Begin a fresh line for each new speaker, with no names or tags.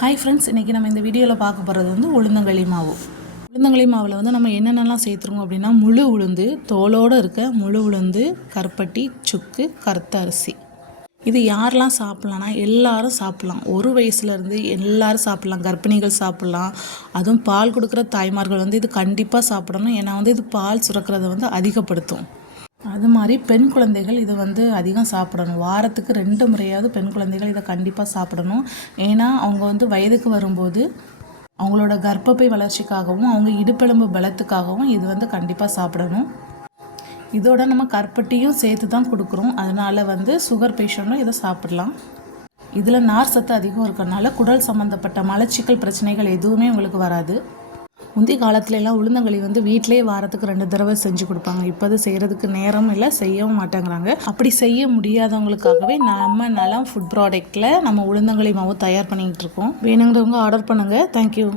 Hi friends இன்றைக்கி நம்ம இந்த வீடியோவில் பார்க்க போகிறது வந்து உளுந்தங்களி மாவு. உளுந்தங்களி மாவில் வந்து நம்ம என்னென்னலாம் சேர்த்துருவோம் அப்படின்னா முழு உளுந்து தோலோடு இருக்க முழு உளுந்து கருப்பட்டி சுக்கு கருத்த அரிசி. இது யாரெல்லாம் சாப்பிட்லான்னா எல்லாரும் சாப்பிட்லாம். ஒரு வயசுலேருந்து எல்லாரும் சாப்பிட்லாம். கர்ப்பிணிகள் சாப்பிட்லாம். அதுவும் பால் கொடுக்குற தாய்மார்கள் வந்து இது கண்டிப்பாக சாப்பிடணும். ஏன்னா வந்து இது பால் சுரக்கிறத வந்து அதிகப்படுத்தும். அது மாதிரி பெண் குழந்தைகள் இதை வந்து அதிகம் சாப்பிடணும். வாரத்துக்கு ரெண்டு முறையாவது பெண் குழந்தைகள் இதை கண்டிப்பாக சாப்பிடணும். ஏன்னா அவங்க வந்து வயதுக்கு வரும்போது அவங்களோட கர்ப்பப்பை வளர்ச்சிக்காகவும் அவங்க இடுப்பெலும்பு பலத்துக்காகவும் இது வந்து கண்டிப்பாக சாப்பிடணும். இதோட நம்ம கற்பட்டியும் சேர்த்து தான் கொடுக்குறோம். அதனால வந்து சுகர் பேஷண்ட்டும் இதை சாப்பிடலாம். இதில் நார் சத்து அதிகம் இருக்கிறனால குடல் சம்மந்தப்பட்ட மலச்சிக்கல் பிரச்சனைகள் எதுவுமே உங்களுக்கு வராது. முந்தைய காலத்துல எல்லாம் உளுந்தங்களி வந்து வீட்டிலே வாரத்துக்கு ரெண்டு தடவை செஞ்சு கொடுப்பாங்க. இப்போ அது செய்கிறதுக்கு நேரம் இல்லை செய்யவும் மாட்டேங்கிறாங்க. அப்படி செய்ய முடியாதவங்களுக்காகவே நம்ம நலம் ஃபுட் ப்ராடக்ட்டில் நம்ம உளுந்தங்களி மாவு தயார் பண்ணிக்கிட்டு இருக்கோம். வேணுங்கிறவங்க ஆர்டர் பண்ணுங்கள் தேங்க்யூ